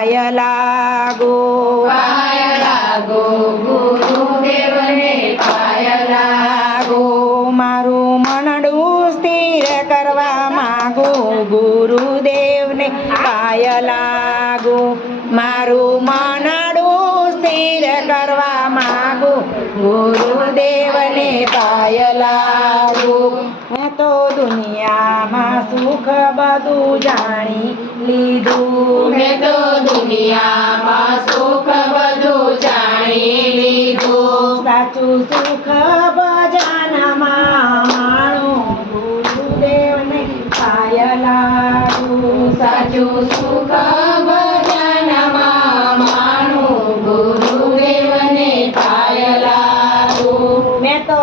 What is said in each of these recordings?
પાય લાગો પાય લાગો ગુરુદેવને પાય લાગો મારું મનડું સ્થિર કરવા માગો ગુરુદેવને પાય લાગો મારું મનડું સ્થિર કરવા માગો ગુરુદેવને પાય લાગુ તો દુનિયામાં સુખ બધું જાણી લીધું મેં તો દુનિયામાં સુખ બધું જાણી લીધું. સાચું સુખ ભજનમાં માણું ગુરુદેવને પાય સાચું સુખ ભજનમાં માણું ગુરુદેવને પાય લાગુ મેં તો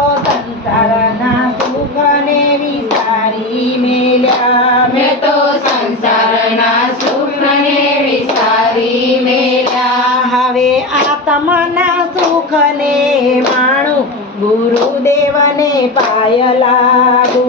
મેં તો સંસારના સુખને વિસારી મેળ્યા હવે આત્મના સુખને માણું ગુરુદેવને પાય લાગુ.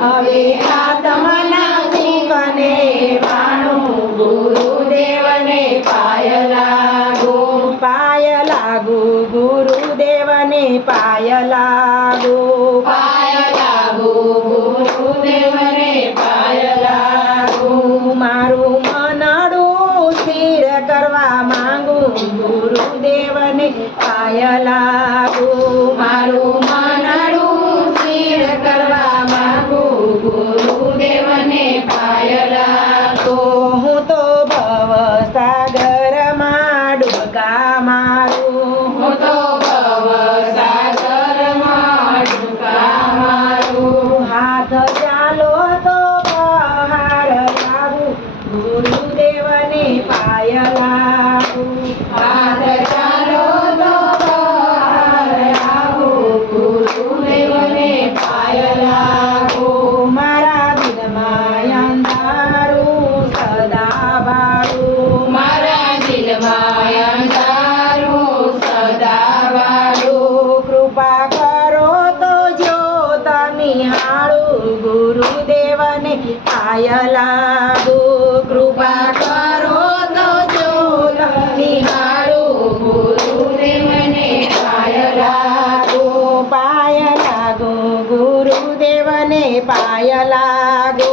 હવે આત્મના સુખને માણું ગુરુદેવને પાય લાગુ. પાય લાગુ, ગુરુદેવને પાય લાગુ. ગુરુદેવને પાય લાગુ મારું મનડું સ્થિર કરવા માંગુ ગુરુદેવને પાય લાગુ તો હું તો ભવ સાગરમાં ડૂબકા મારું હું તો ભવ સાગરમાં ડૂબકા મારું હાથ ચાલો તો બહાર લાવું ગુરુદેવને પાય લાગુ હાથ નિહાળું ગુરુદેવને પાય લાગુ કૃપા કરો તો જ્યોત નિહાળું ગુરુદેવને પાય લાગુ પાય લાગો ગુરુદેવને પાય લાગો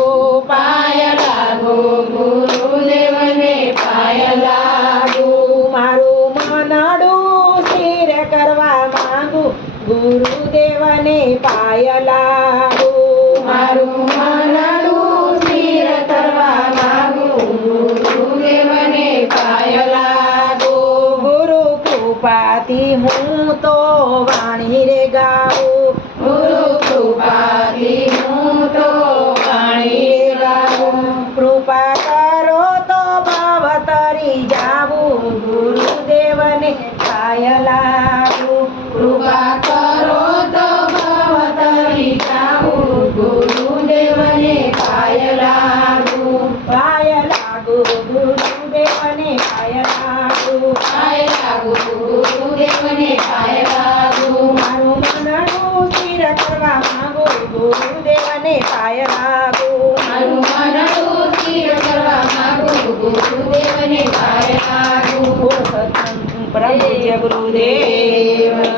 પાય લાગુ ગુરુદેવને પાય લાગુ મારું મનડું સ્થિર કરવા માંગુ ગુરુદેવને પાય કૃપાથી હું તો વાણી રે ગાઉં. ગુરુ કૃપાથી હું તો વાણી ગાઉં. કૃપા કરો તો ભાવ તરી જાવું. ગુરુદેવને પાય લાગુ. કૃપા કરો તો ભાવ તરી જાઉં ગુરુદેવને પાય લાગુ. પાય લાગુ. ગુરુદેવને मागो गुरुदेवाने पाय लागो गुरुदेवाने पाय हो, गुरुदेव.